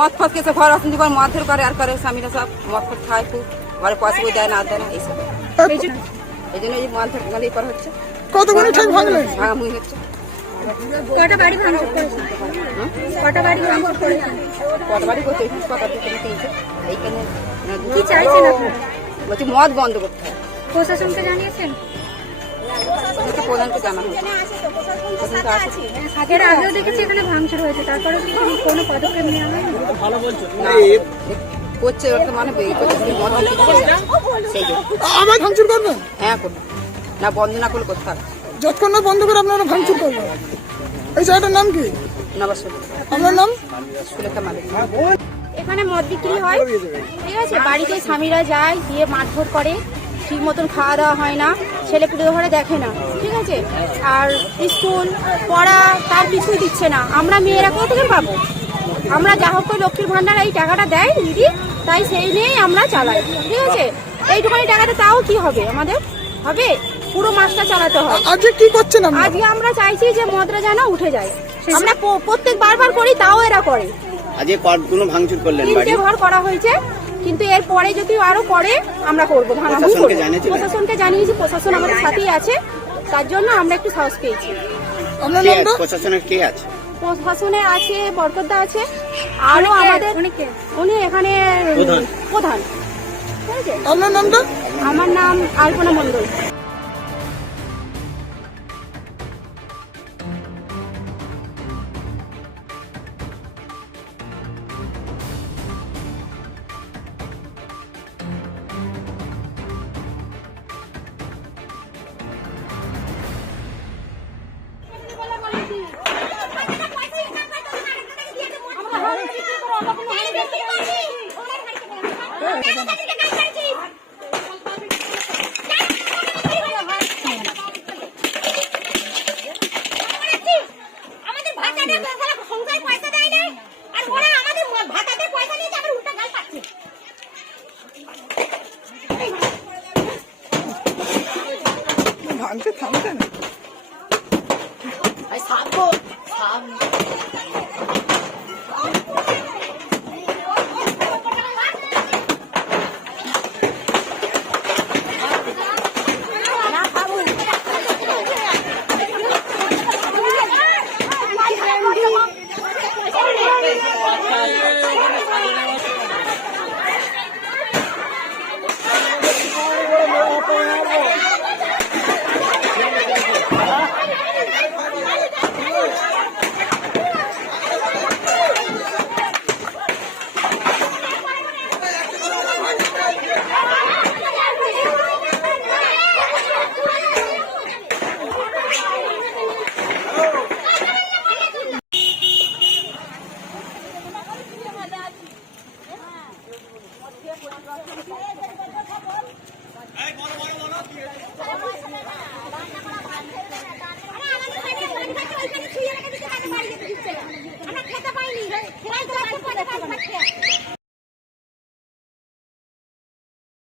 মদ ফদ কেসে ঘর অশান্তি করে মদ ধরে করে আর করে স্বামীরা সব মদ ফদ খায় খুব ঘরে পয়সা বই দেয় না আর দেয় না এইসব এই জন্য এই মদ ধরে মানে করা হচ্ছে। কতগুলো ঠেক ভাঙলেন? ভাঙামুড়ি হচ্ছে। কটা বাড়ি ভাঙচুর করেছেন? কটা বাড়ি ভাঙচুর করেছেন? কত বাড়ি করতে কত দিয়েছে এইখানে কি চাইছেন আপনারা? বলছি মদ বন্ধ করতে হবে। প্রশাসনকে জানিয়েছেন? প্রধানকে জানানো হয়েছে। প্রধানকে আসে এর আগেও দেখেছি এখানে ভাঙচুর হয়েছে, তারপরে কোনো পদক্ষেপ নেওয়া হয়নি। না করছে ওকে মানে বের করছে মদ বিক্রি করে সেই জন্য। আবার ভাঙচুর করবেন? হ্যাঁ করবো না, বন্ধ না করলে করতে হবে। যতক্ষণ না বন্ধ করে আপনারা ভাঙচুর করবেন। এই জায়গাটার নাম কি? নবাসন। আপনার নাম? সুলেখা মালিক। এখানে মদ বিক্রি হয়, ঠিক আছে। বাড়িতে স্বামীরা যায় গিয়ে মারধর করে, ঠিক মতন খাওয়া দাওয়া হয় না, ছেলে পুলে ঘরে দেখে না, ঠিক আছে। আর স্কুল পড়া তার কিছুই দিচ্ছে না। আমরা মেয়েরা কোথা থেকে পাবো? আমরা যা হোক করে লক্ষ্মীর ভান্ডার এই টাকাটা দেয় দিদি, তাই সেই নিয়েই আমরা চালাই, ঠিক আছে। এইটুখানি টাকাটা তাও কি হবে আমাদের? হবে পুরো মাসটা চালাতে হয়। আজকে কি করছেন আপনারা? আজকে আমরা চাইছি যে মদরা যেন উঠে যায়। আমরা প্রত্যেক বারবার করি, তাও এরা করে। আজকে কতগুলো ভাঙচুর করলেন বাড়ি? 3টে ঘর করা হয়েছে, কিন্তু এর পরে যদি আরো করে আমরা করবো, ভাঙাভাঙি করবো। প্রশাসনকে জানিয়েছি, প্রশাসন আমাদের সাথেই আছে, তার জন্য আমরা একটু সাহস পেয়েছি। আপনার কে নামটা? প্রশাসনের কে আছে? প্রশাসনে আছে বরকতদা আছে, আরো আমাদের উনি এখানে প্রধান, ঠিক আছে। আপনার নামটা? আমার নাম আলপনা মণ্ডল। ভাঙতে থামতে না। আমরা খেতে পাইনি।